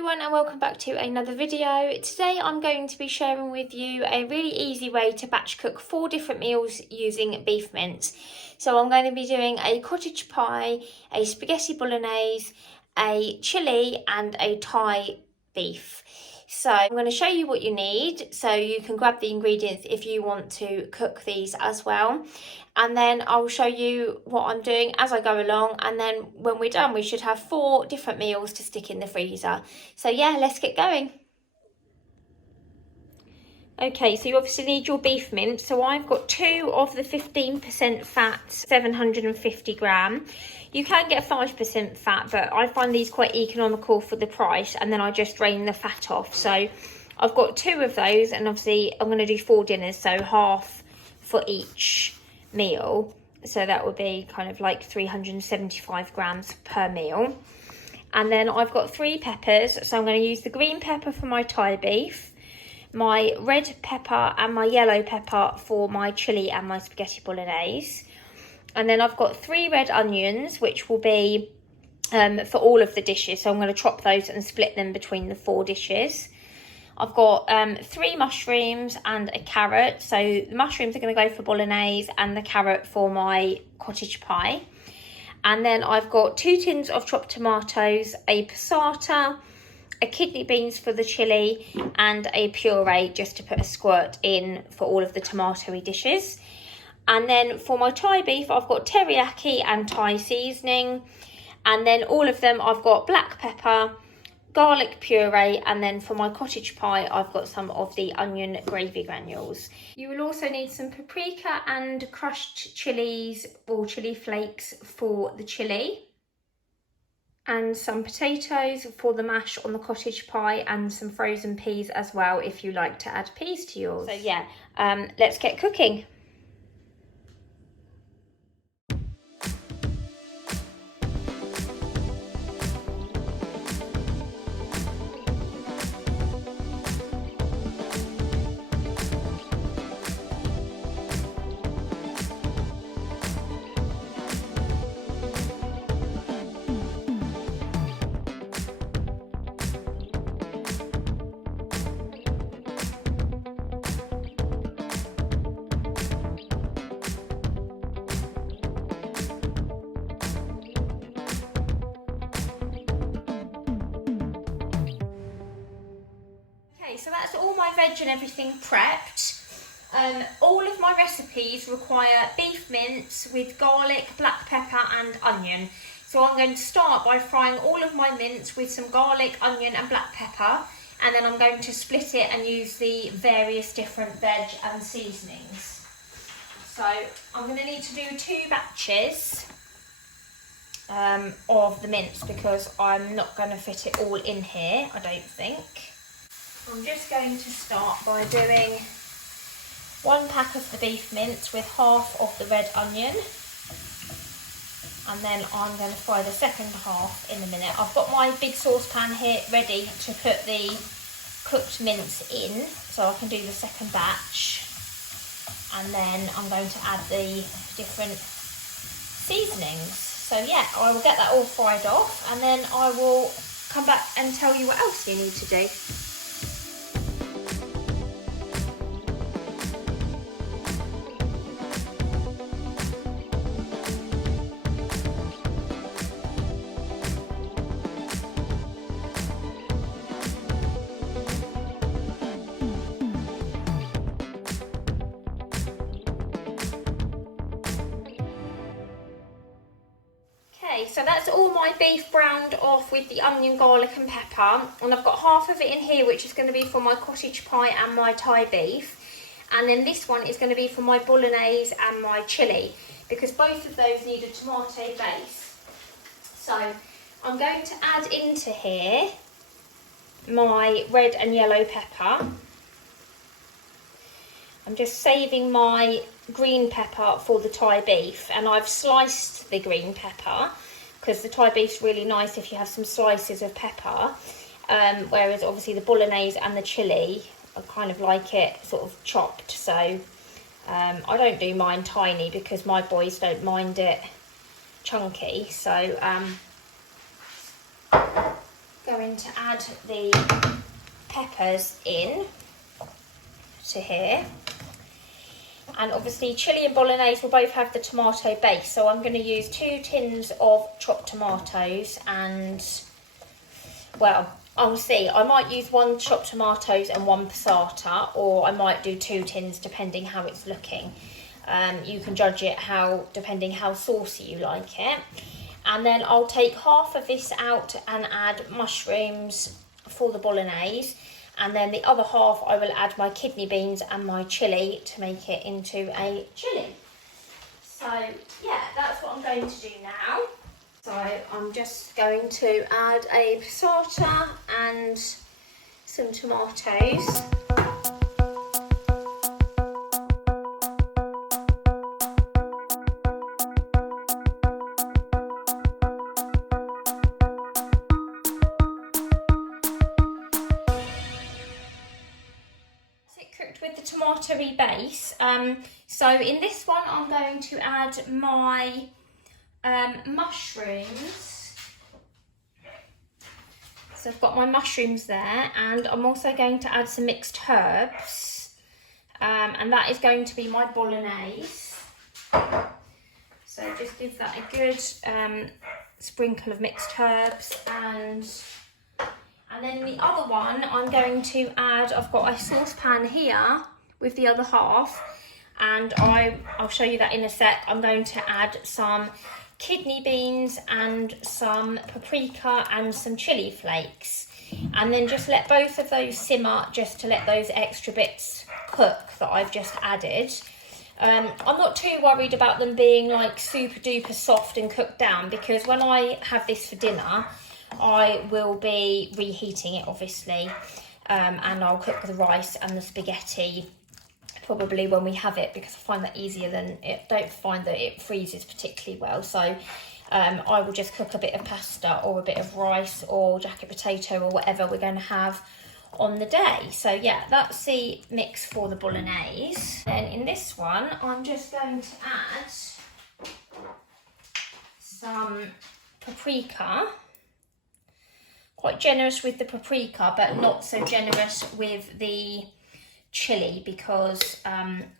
everyone and welcome back to another video. Today I'm going to be sharing with you a really easy way to batch cook 4 different meals using beef mince. So I'm going to be doing a cottage pie, a spaghetti bolognese, a chili and a Thai beef. So I'm going to show you what you need so you can grab the ingredients if you want to cook these as well. And then I'll show you what I'm doing as I go along, and then when we're done we should have 4 different meals to stick in the freezer. So yeah, let's get going. Okay, so you obviously need your beef mince. So I've got 2 of the 15% fat, 750 gram. You can get 5% fat, but I find these quite economical for the price, and then I just drain the fat off. So I've got 2 of those, and obviously I'm going to do 4 dinners, so half for each meal. So that would be kind of like 375 grams per meal. And then I've got 3 peppers, so I'm going to use the green pepper for my Thai beef, my red pepper and my yellow pepper for my chili and my spaghetti bolognese. And then I've got 3 red onions, which will be for all of the dishes. So I'm going to chop those and split them between the 4 dishes. I've got 3 mushrooms and a carrot. So the mushrooms are going to go for bolognese and the carrot for my cottage pie. And then I've got 2 tins of chopped tomatoes, a passata, a kidney beans for the chili, and a puree just to put a squirt in for all of the tomatoey dishes. And then for my Thai beef, I've got teriyaki and Thai seasoning. And then all of them, I've got black pepper, garlic puree, and then for my cottage pie, I've got some of the onion gravy granules. You will also need some paprika and crushed chilies or chili flakes for the chili, and some potatoes for the mash on the cottage pie, and some frozen peas as well if you like to add peas to yours. So yeah, let's get cooking. So that's all my veg and everything prepped. All of my recipes require beef mince with garlic, black pepper and onion. So I'm going to start by frying all of my mince with some garlic, onion and black pepper, and then I'm going to split it and use the various different veg and seasonings. So I'm going to need to do 2 batches of the mince because I'm not going to fit it all in here, I don't think. I'm just going to start by doing 1 pack of the beef mince with half of the red onion, and then I'm going to fry the second half in a minute. I've got my big saucepan here ready to put the cooked mince in, so I can do the second batch, and then I'm going to add the different seasonings. So yeah, I will get that all fried off, and then I will come back and tell you what else you need to do. So that's all my beef browned off with the onion, garlic and pepper, and I've got half of it in here which is going to be for my cottage pie and my Thai beef, and then this one is going to be for my bolognese and my chili, because both of those need a tomato base. So I'm going to add into here my red and yellow pepper. I'm just saving my green pepper for the Thai beef, and I've sliced the green pepper because the Thai beef's really nice if you have some slices of pepper, whereas obviously the bolognese and the chili, I kind of like it sort of chopped. So I don't do mine tiny because my boys don't mind it chunky. So go going to add the peppers in to here. And obviously chilli and bolognese will both have the tomato base, so I'm going to use 2 tins of chopped tomatoes, and well, I'll see. I might use 1 chopped tomatoes and 1 passata, or I might do 2 tins depending how it's looking. You can judge it depending how saucy you like it. And then I'll take half of this out and add mushrooms for the bolognese. And then the other half I will add my kidney beans and my chilli to make it into a chilli. So yeah, that's what I'm going to do now. So I'm just going to add a passata and some tomatoes. With the tomatoey base, so in this one I'm going to add my mushrooms. So I've got my mushrooms there, and I'm also going to add some mixed herbs, and that is going to be my bolognese. So just give that a good sprinkle of mixed herbs, and then the other one I'm going to add, I've got a saucepan here with the other half, and I'll show you that in a sec. I'm going to add some kidney beans and some paprika and some chili flakes, and then just let both of those simmer just to let those extra bits cook that I've just added. I'm not too worried about them being like super duper soft and cooked down, because when I have this for dinner I will be reheating it obviously, and I'll cook the rice and the spaghetti probably when we have it, because I find that easier than it. Don't find that it freezes particularly well, so I will just cook a bit of pasta or a bit of rice or jacket potato or whatever we're going to have on the day. So yeah, that's the mix for the bolognese. Then in this one I'm just going to add some paprika. Quite generous with the paprika, but not so generous with the chili, because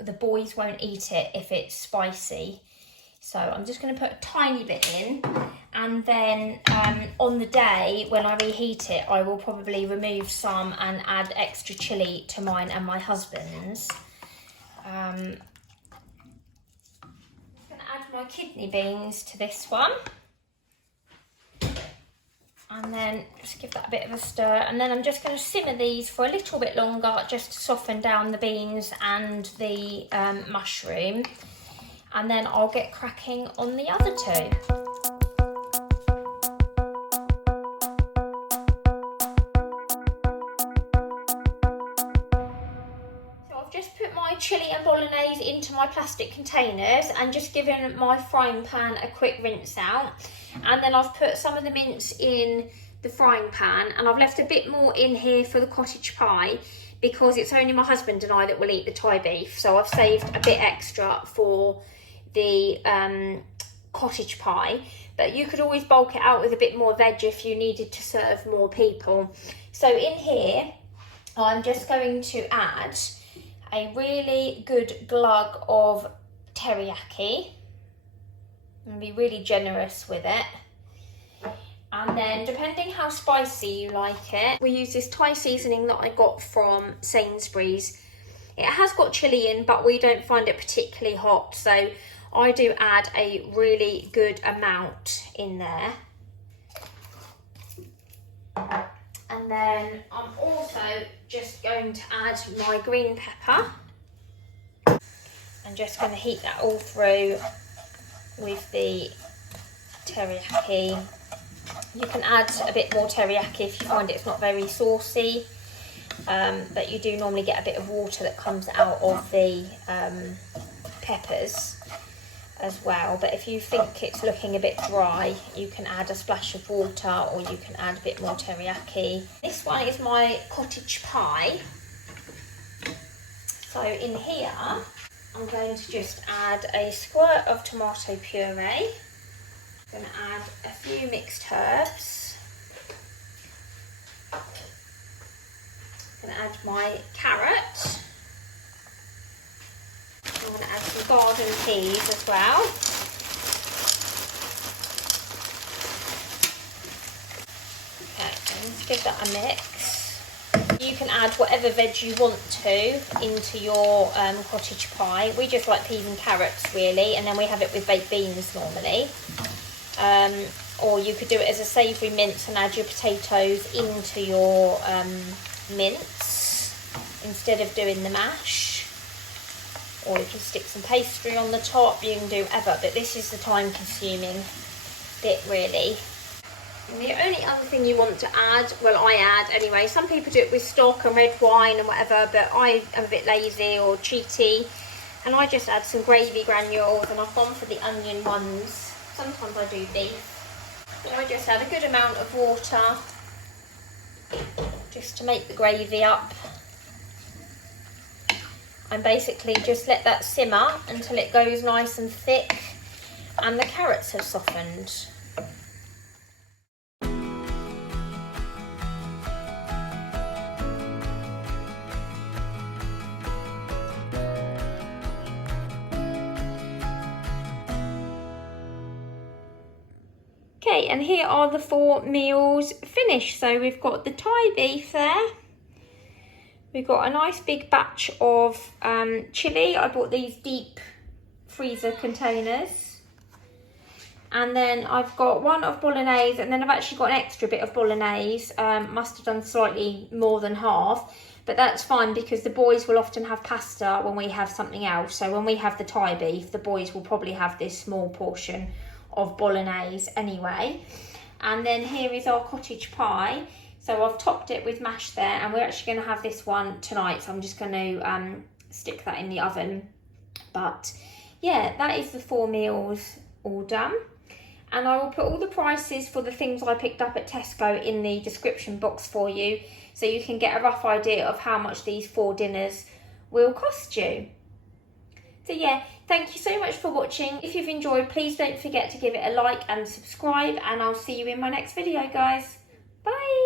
the boys won't eat it if it's spicy. So I'm just going to put a tiny bit in, and then on the day when I reheat it I will probably remove some and add extra chili to mine and my husband's. I'm going to add my kidney beans to this one. And then just give that a bit of a stir, and then I'm just going to simmer these for a little bit longer just to soften down the beans and the mushroom, and then I'll get cracking on the other two. So I've just put my chilli and bolognese into my plastic containers and just given my frying pan a quick rinse out. And then I've put some of the mince in the frying pan, and I've left a bit more in here for the cottage pie because it's only my husband and I that will eat the Thai beef. So I've saved a bit extra for the cottage pie, but you could always bulk it out with a bit more veg if you needed to serve more people. So in here I'm just going to add a really good glug of teriyaki. And be really generous with it, and then depending how spicy you like it, we use this Thai seasoning that I got from Sainsbury's. It has got chilli in, but we don't find it particularly hot, so I do add a really good amount in there. And then I'm also just going to add my green pepper. I'm just going to heat that all through with the teriyaki. You can add a bit more teriyaki if you find it's not very saucy, but you do normally get a bit of water that comes out of the peppers as well. But if you think it's looking a bit dry, you can add a splash of water, or you can add a bit more teriyaki. This one is my cottage pie. So in here I'm going to just add a squirt of tomato puree. I'm going to add a few mixed herbs, my carrot. I'm going to add some garden peas as well. Okay, let's give that a mix. You can add whatever veg you want to into your cottage pie. We just like peas and carrots really, and then we have it with baked beans normally. Or you could do it as a savoury mince and add your potatoes into your mince instead of doing the mash. Or you can stick some pastry on the top, you can do whatever, but this is the time consuming bit really. And the only other thing you want to add, well I add anyway, some people do it with stock and red wine and whatever, but I am a bit lazy or cheaty and I just add some gravy granules, and I've gone for the onion ones. Sometimes I do beef. So I just add a good amount of water just to make the gravy up. And basically just let that simmer until it goes nice and thick and the carrots have softened. Okay, and here are the 4 meals finished. So we've got the Thai beef there. We've got a nice big batch of chilli. I bought these deep freezer containers. And then I've got one of bolognese, and then I've actually got an extra bit of bolognese. Must have done slightly more than half, but that's fine because the boys will often have pasta when we have something else. So when we have the Thai beef, the boys will probably have this small portion of bolognese anyway. And then here is our cottage pie. So I've topped it with mash there, and we're actually going to have this one tonight, so I'm just going to stick that in the oven. But yeah, that is the 4 meals all done, and I will put all the prices for the things I picked up at Tesco in the description box for you, so you can get a rough idea of how much these 4 dinners will cost you. So yeah, thank you so much for watching. If you've enjoyed, please don't forget to give it a like and subscribe, and I'll see you in my next video, guys. Bye!